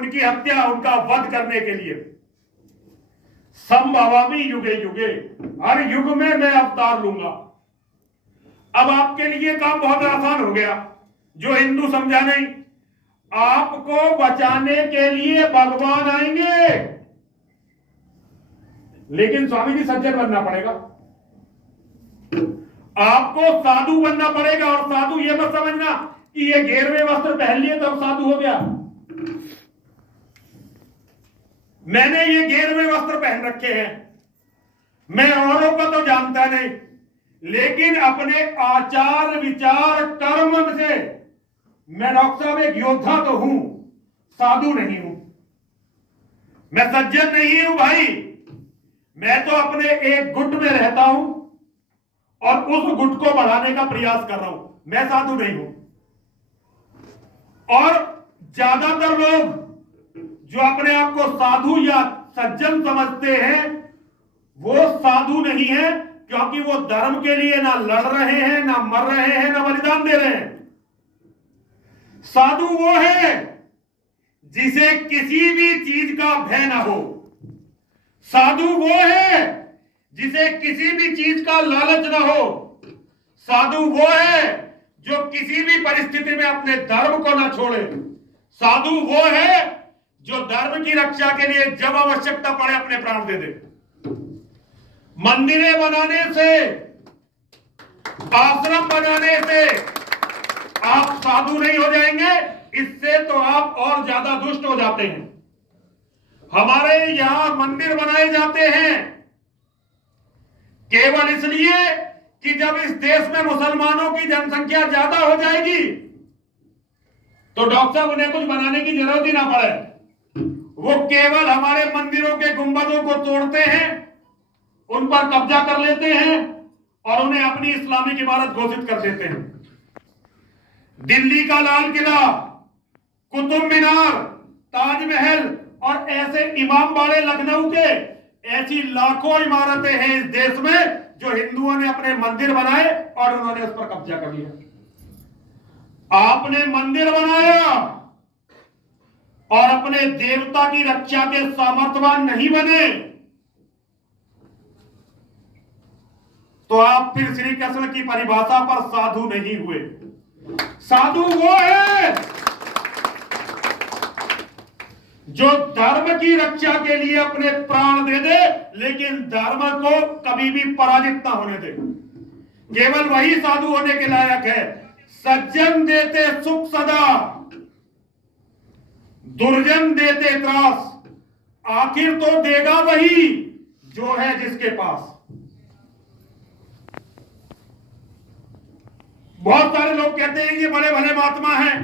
उनकी हत्या, उनका वध करने के लिए। संभवामि युगे युगे, हर युग में मैं अवतार लूंगा। अब आपके लिए काम बहुत आसान हो गया। जो हिंदू समझा नहीं, आपको बचाने के लिए भगवान आएंगे, लेकिन स्वामी जी सज्जन बनना पड़ेगा, आपको साधु बनना पड़ेगा। और साधु ये मत समझना कि ये घेरवे वस्त्र पहन लिए तब साधु हो गया। मैंने ये घेरवे वस्त्र पहन रखे हैं, मैं औरों का तो जानता नहीं, लेकिन अपने आचार विचार कर्म से मैं डॉक्टर साहब एक योद्धा तो हूं, साधु नहीं हूं, मैं सज्जन नहीं हूं भाई। मैं तो अपने एक गुट में रहता हूं और उस गुट को बढ़ाने का प्रयास कर रहा हूं, मैं साधु नहीं हूं। और ज्यादातर लोग जो अपने आप को साधु या सज्जन समझते हैं, वो साधु नहीं है, क्योंकि वो धर्म के लिए ना लड़ रहे हैं, ना मर रहे हैं, ना बलिदान दे रहे हैं। साधु वो है जिसे किसी भी चीज का भय ना हो। साधु वो है जिसे किसी भी चीज का लालच ना हो। साधु वो है जो किसी भी परिस्थिति में अपने धर्म को ना छोड़े। साधु वो है जो धर्म की रक्षा के लिए जब आवश्यकता पड़े अपने प्राण दे दे। मंदिरें बनाने से, आश्रम बनाने से आप साधु नहीं हो जाएंगे, इससे तो आप और ज्यादा दुष्ट हो जाते हैं। हमारे यहां मंदिर बनाए जाते हैं केवल इसलिए कि जब इस देश में मुसलमानों की जनसंख्या ज्यादा हो जाएगी तो डॉक्टर साहब उन्हें कुछ बनाने की जरूरत ही ना पड़े। वो केवल हमारे मंदिरों के गुंबदों को तोड़ते हैं, उन पर कब्जा कर लेते हैं और उन्हें अपनी इस्लामिक इमारत घोषित कर देते हैं। दिल्ली का लाल किला, कुतुब मीनार, ताजमहल और ऐसे इमाम बाड़े लखनऊ के, ऐसी लाखों इमारतें हैं इस देश में जो हिंदुओं ने अपने मंदिर बनाए और उन्होंने उस पर कब्जा कर लिया। आपने मंदिर बनाया और अपने देवता की रक्षा के सामर्थ्यवान नहीं बने तो आप फिर श्री कृष्ण की परिभाषा पर साधु नहीं हुए। साधु वो है जो धर्म की रक्षा के लिए अपने प्राण दे दे, लेकिन धर्म को कभी भी पराजित ना होने दे। केवल वही साधु होने के लायक है। सज्जन देते सुख सदा, दुर्जन देते त्रास, आखिर तो देगा वही जो है जिसके पास। बहुत सारे लोग कहते हैं ये बड़े भले महात्मा हैं,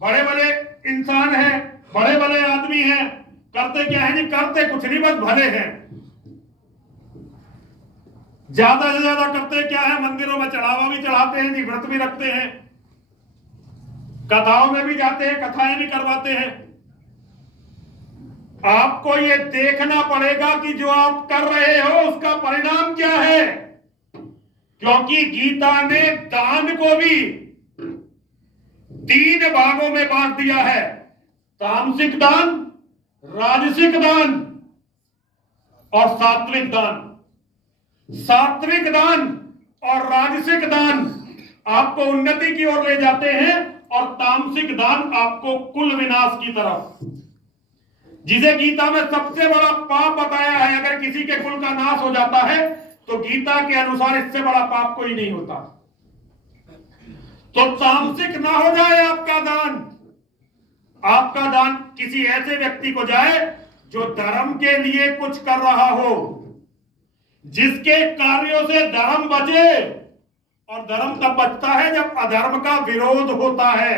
बड़े भले इंसान हैं, बड़े भले आदमी हैं, करते क्या है? नहीं करते कुछ नहीं, बस भले हैं। ज्यादा से ज्यादा करते क्या है? मंदिरों में चढ़ावा भी चढ़ाते हैं जी, व्रत भी रखते हैं, कथाओं में भी जाते हैं, कथाएं भी करवाते हैं। आपको ये देखना पड़ेगा कि जो आप कर रहे हो उसका परिणाम क्या है, क्योंकि गीता ने दान को भी 3 भागों में बांट दिया है। तामसिक दान, राजसिक दान और सात्विक दान। सात्विक दान और राजसिक दान आपको उन्नति की ओर ले जाते हैं और तामसिक दान आपको कुल विनाश की तरफ। जिसे गीता में सबसे बड़ा पाप बताया है, अगर किसी के कुल का नाश हो जाता है तो गीता के अनुसार इससे बड़ा पाप कोई नहीं होता। तो तामसिक ना हो जाए आपका दान। आपका दान किसी ऐसे व्यक्ति को जाए जो धर्म के लिए कुछ कर रहा हो, जिसके कार्यों से धर्म बचे। और धर्म तब बचता है जब अधर्म का विरोध होता है,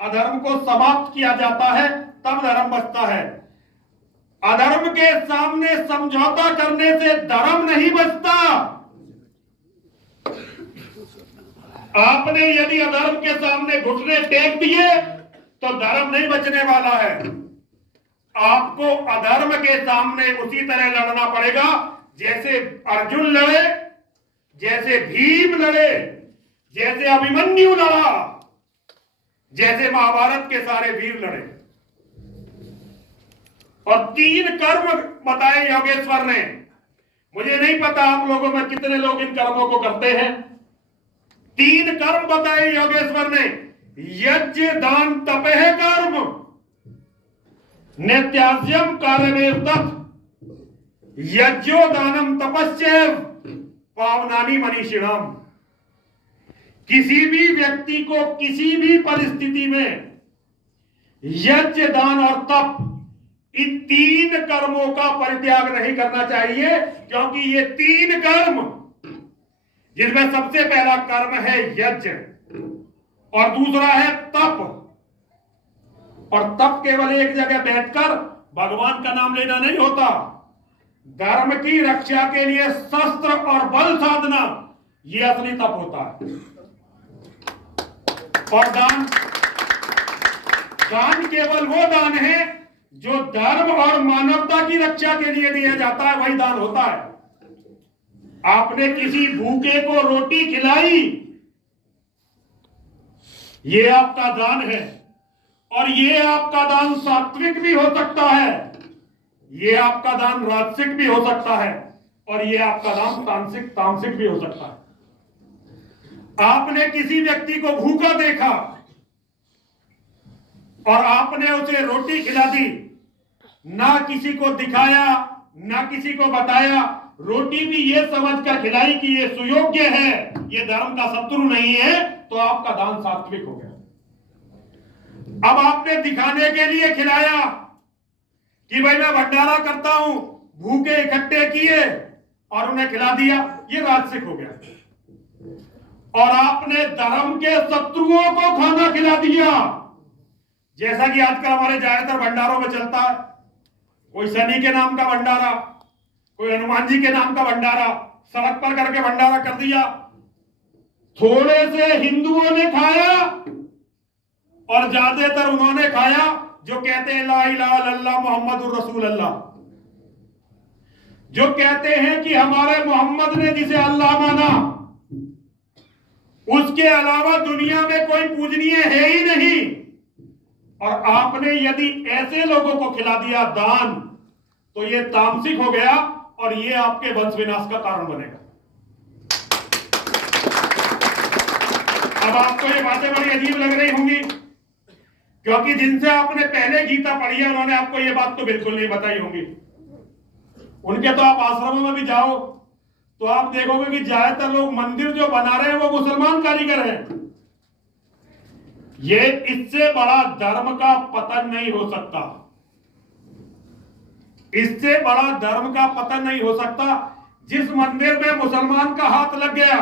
अधर्म को समाप्त किया जाता है, तब धर्म बचता है। अधर्म के सामने समझौता करने से धर्म नहीं बचता। आपने यदि अधर्म के सामने घुटने टेक दिए तो धर्म नहीं बचने वाला है। आपको अधर्म के सामने उसी तरह लड़ना पड़ेगा जैसे अर्जुन लड़े, जैसे भीम लड़े, जैसे अभिमन्यु लड़ा, जैसे महाभारत के सारे वीर लड़े। और 3 कर्म बताए योगेश्वर ने। मुझे नहीं पता आप लोगों में कितने लोग इन कर्मों को करते हैं। 3 कर्म बताए योगेश्वर ने, यज्ञ दान तपह कर्म, नित्याज्यम कार्यमेव तत्, यज्ञो दानम तपस्यैव पावनानि मनीषिणाम। किसी भी व्यक्ति को किसी भी परिस्थिति में यज्ञ दान और तप, इन 3 कर्मों का परित्याग नहीं करना चाहिए, क्योंकि ये 3 कर्म, जिसमें सबसे पहला कर्म है यज्ञ और दूसरा है तप। और तप केवल एक जगह बैठकर भगवान का नाम लेना नहीं होता। धर्म की रक्षा के लिए शस्त्र और बल साधना, यह असली तप होता है। और दान, दान केवल वो दान है जो धर्म और मानवता की रक्षा के लिए दिया जाता है, वही दान होता है। आपने किसी भूखे को रोटी खिलाई, ये आपका दान है। और ये आपका दान सात्विक भी हो सकता है, ये आपका दान राजसिक भी हो सकता है, और ये आपका दान तामसिक भी हो सकता है। आपने किसी व्यक्ति को भूखा देखा और आपने उसे रोटी खिला दी, ना किसी को दिखाया ना किसी को बताया, रोटी भी ये समझकर खिलाई कि ये सुयोग्य है, ये धर्म का शत्रु नहीं है, तो आपका दान सात्विक हो गया। अब आपने दिखाने के लिए खिलाया कि भाई मैं भंडारा करता हूं, भूखे इकट्ठे किए और उन्हें खिला दिया, ये राजसिक हो गया। और आपने धर्म के शत्रुओं को खाना खिला दिया, जैसा कि आजकल हमारे ज्यादातर भंडारों में चलता है। कोई शनि के नाम का भंडारा, कोई हनुमान जी के नाम का भंडारा, सड़क पर करके भंडारा कर दिया। थोड़े से हिंदुओं ने खाया और ज्यादातर उन्होंने खाया जो कहते हैं ला इलाहा इल्लल्लाह मुहम्मदुर रसूल अल्लाह, जो कहते हैं कि हमारे मोहम्मद ने जिसे अल्लाह माना, उसके अलावा दुनिया में कोई पूजनीय है ही नहीं। और आपने यदि ऐसे लोगों को खिला दिया दान, तो ये तामसिक हो गया और ये आपके वंश विनाश का कारण बनेगा। अब आपको ये बातें बड़ी अजीब लग रही होंगी, क्योंकि जिनसे आपने पहले गीता पढ़ी है उन्होंने आपको ये बात तो बिल्कुल नहीं बताई होंगी। उनके तो आप आश्रमों में भी जाओ तो आप देखोगे कि ज्यादातर लोग मंदिर जो बना रहे हैं वो मुसलमान कारीगर हैं। ये इससे बड़ा धर्म का पतन नहीं हो सकता, इससे बड़ा धर्म का पतन नहीं हो सकता। जिस मंदिर में मुसलमान का हाथ लग गया,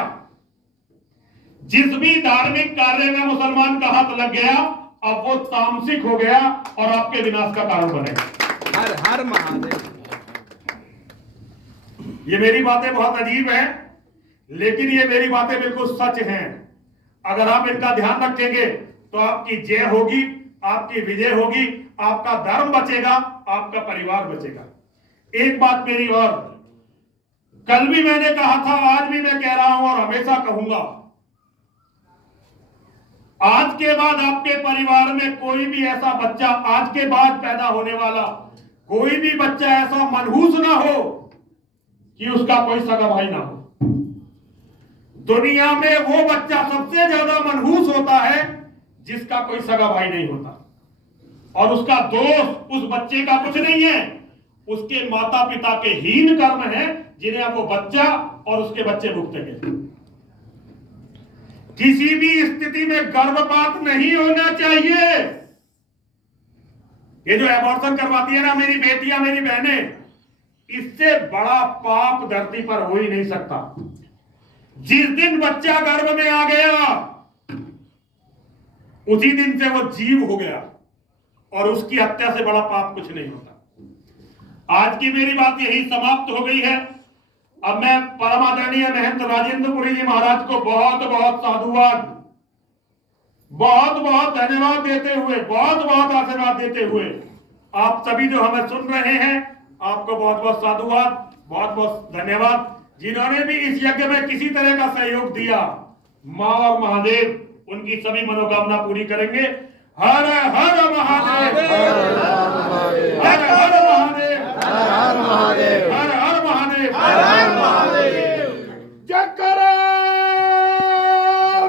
जिस भी धार्मिक कार्य में मुसलमान का हाथ लग गया, अब वो तामसिक हो गया और आपके विनाश का कारण बनेगा। हर हर महादेव। ये मेरी बातें बहुत अजीब हैं, लेकिन ये मेरी बातें बिल्कुल सच हैं। अगर आप इनका ध्यान रखेंगे तो आपकी जय होगी, आपकी विजय होगी, आपका धर्म बचेगा, आपका परिवार बचेगा। एक बात मेरी और, कल भी मैंने कहा था, आज भी मैं कह रहा हूं और हमेशा कहूंगा, आज के बाद आपके परिवार में कोई भी ऐसा बच्चा, आज के बाद पैदा होने वाला कोई भी बच्चा ऐसा मनहूस ना हो कि उसका कोई सगा भाई ना हो। दुनिया में वो बच्चा सबसे ज्यादा मनहूस होता है जिसका कोई सगा भाई नहीं होता, और उसका दोष उस बच्चे का कुछ नहीं है, उसके माता पिता के हीन कर्म है जिन्हें वो बच्चा और उसके बच्चे भुगतेंगे। किसी भी स्थिति में गर्भपात नहीं होना चाहिए। ये जो एबॉर्शन करवाती है ना मेरी बेटियां, मेरी बहनें, इससे बड़ा पाप धरती पर हो ही नहीं सकता। जिस दिन बच्चा गर्भ में आ गया उसी दिन से वो जीव हो गया, और उसकी हत्या से बड़ा पाप कुछ नहीं होता। आज की मेरी बात यही समाप्त हो गई है। अब मैं परम आदरणीय महंत राजेंद्रपुरी जी महाराज को बहुत बहुत साधुवाद, बहुत बहुत धन्यवाद देते हुए, बहुत बहुत आशीर्वाद देते हुए, आप सभी जो हमें सुन रहे हैं, आपको बहुत बहुत साधुवाद, बहुत बहुत धन्यवाद। जिन्होंने भी इस यज्ञ में किसी तरह का सहयोग दिया, मां और महादेव उनकी सभी मनोकामना पूरी करेंगे। हर हर महादेव।